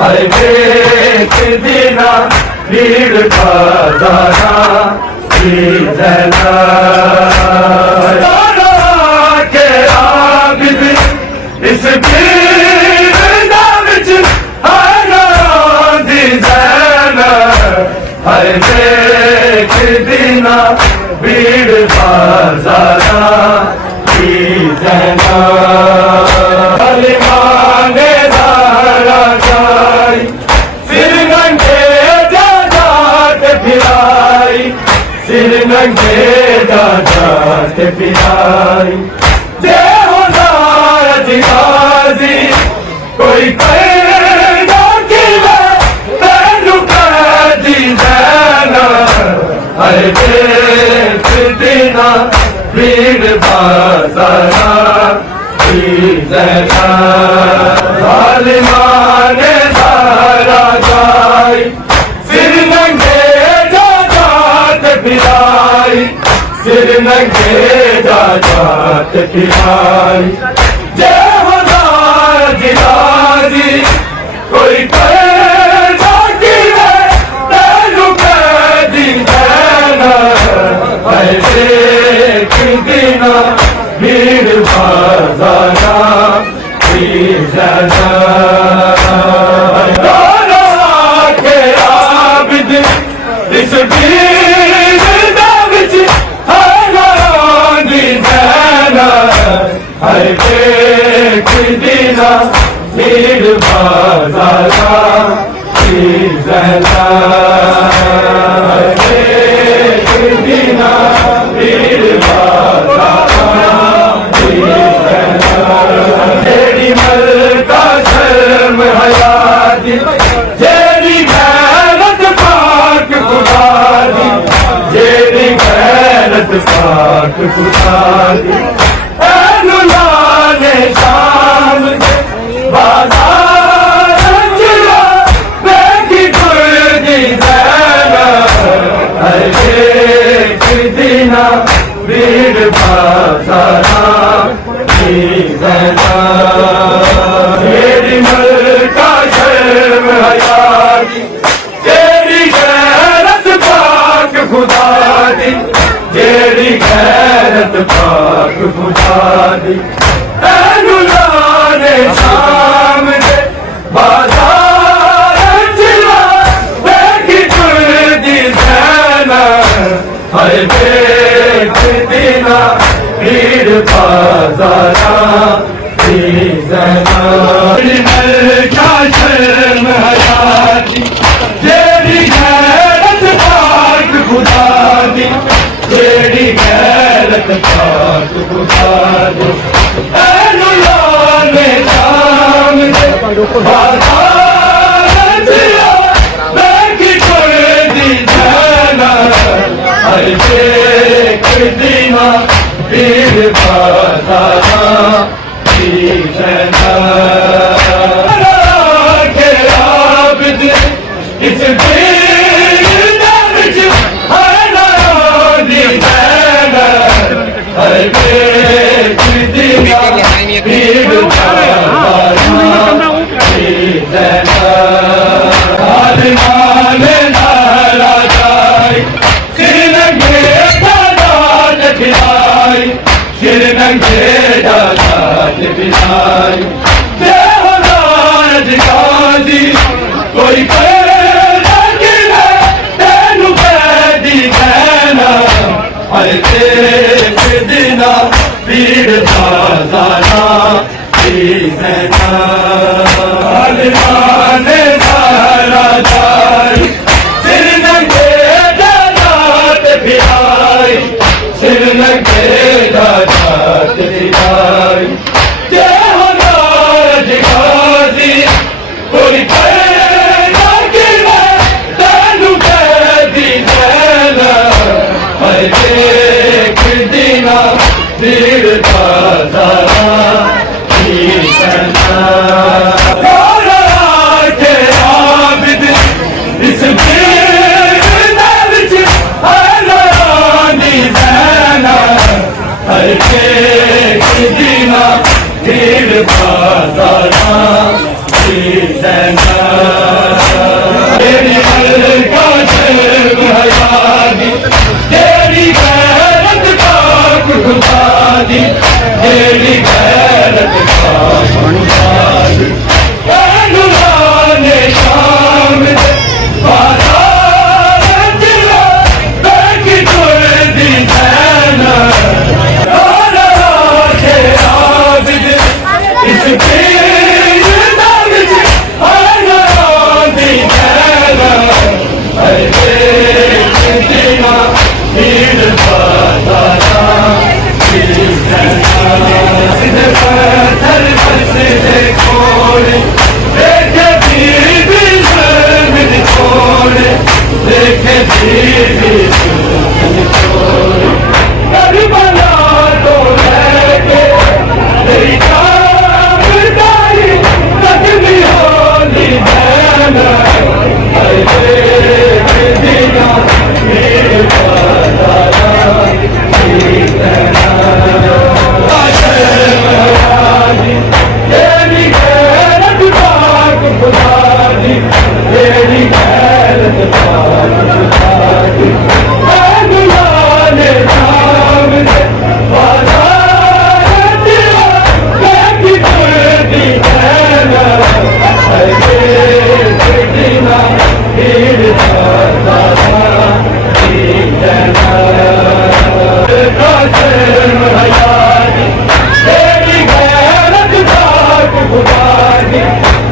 हर एक दिना भीड़ खजाना के आबिद इस भीड़ विच दी ज़ैना हर एक दिना भीड़ खजाना की ज़ैना मांगे धारा जाई सिर नंगे जात फिराई सिर नंगे जात फिराई जे होदार जिगाजी कोई कहना कि तैनू कह दी ज़ैना हर एक दिना भीड़ बाज़ारा ज़ालिमाने धारा जाई सिर नंगे जात फिराई सिर नंगे जात फिराई जे होदार जिगाजी कोई कहना कि तैनू कह दी ज़ैना हर एक दिना भीड़ बाज़ारा की ज़ैना के आबिद इस भीड़ विच दी ज़ैना हर एक दिना भीड़ बाज़ारा की ज़ैना हर एक दिना भीड़ बाज़ारा जेड़ी मलका शर्म हयाती जेड़ी गैरत पाक खुदा दी जेड़ी गैरत पाक खुदा दी ऐनु लाने शाम दे बाज़ार जिला बेगी गुरदी ज़ैना हर एक दिना भीड़ बाज़ारा की ज़ैना जेड़ी मलका शर्म हयाती जेड़ी गैरत पाक खुदा दी जेड़ी गैरत पाक खुदा दी ऐनु लाने शाम दे बाज़ार जिला बेगी गुरदी ज़ैना हर एक दिना भीड़ बाज़ारा की ज़ैना मलका शर्म हयाती जेड़ी गैरत पाक खुदा दी जेड़ी गैरत पाक खुदा दी ऐनु लाने शाम दे बाज़ार जिला बेगी गुरदी ज़ैना हर एक दिना भीड़ बाज़ारा की ज़ैना के आबिद इस भीड़ विच दी ज़ैना हर एक दिना भीड़ बाज़ारा की ज़ैना ज़ालिमाने धारा जाई सिर नंगे जात फिराई सिर नंगे जात फिराई जे होदार जिगाजी कोई कहना कि तैनू कह दी ज़ैना हर एक दिना भीड़ बाज़ारा की ज़ैना ज़ालिमाने धारा जाई सिर नंगे जात फिराई सिर नंगे जात फिराई जे होदार जिगाजी कोई कहना कि तैनू कह दी ज़ैना हर एक दिना भीड़ बाज़ारा की ज़ैना के आबिद इस भीड़ विच दी ज़ैना नूराने शाम दे बाजार जिला बैठी तुर दी नैना के आबिद इस पीर दा विच आना दी नैना अरे दीना पीर बातारा सिद्ध पत्थर बसदे कोले देखे बीबी शर्म छोड़े देखे बीबी शर्म छोड़े करबला तो लेके तेरी कामदारी तकनी होली जाना अरे दीना पीर बातारा तेरी गैरत पाक खुदा दी तेरी गैरत पाक खुदा दी नूराने शाम दे बाजार जिला बैठी तुर दी नैना अरे दीना पीर बातारा तेरी गैरत पाक खुदा दी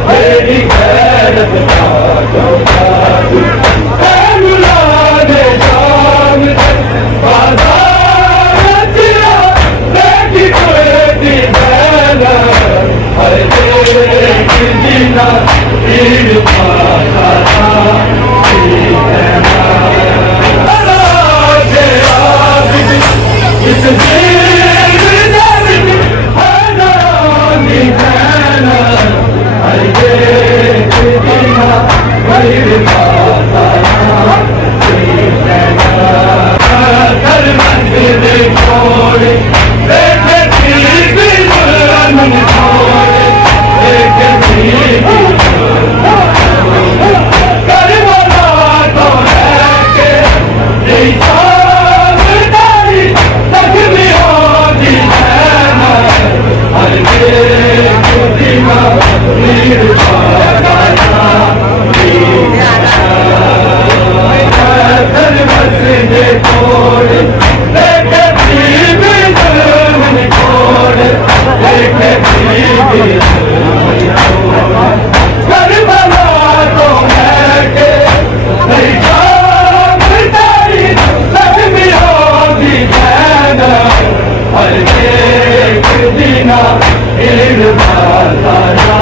तेरी गैरत पाक खुदा दी नूराने शाम दे बाजार जिला बैठी तुर दी नैना अरे दीना पीर बातारा इस पीर दा विच आना दी नैना अरे दीना पीर बातारा कर मंदिर छोड़े देखे बीबी शर्म छोड़े देखे बीबी करबला तो लेके तेरी कामदारी तकनी होली जाना अरे दीना पीर बातारा पत्थर बसदे कोले देखे बीबी शर्म छोड़े देखे बीबी शर्म छोड़े करबला तो लेके तेरी कामदारी तकनी होली जाना अरे दीना पीर बातारा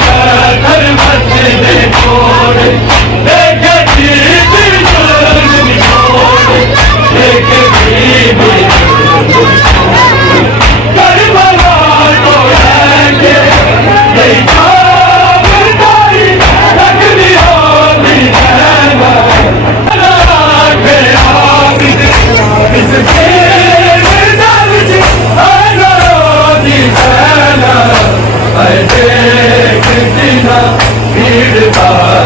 पत्थर बसदे कोले देखे बीबी शर्म छोड़े देखे बीबी करबला तो लेके तेरी कामदारी तकनी होली जाना के आबिद इस पीर दा विच आना दी नैना अरे दीना पीर बातारा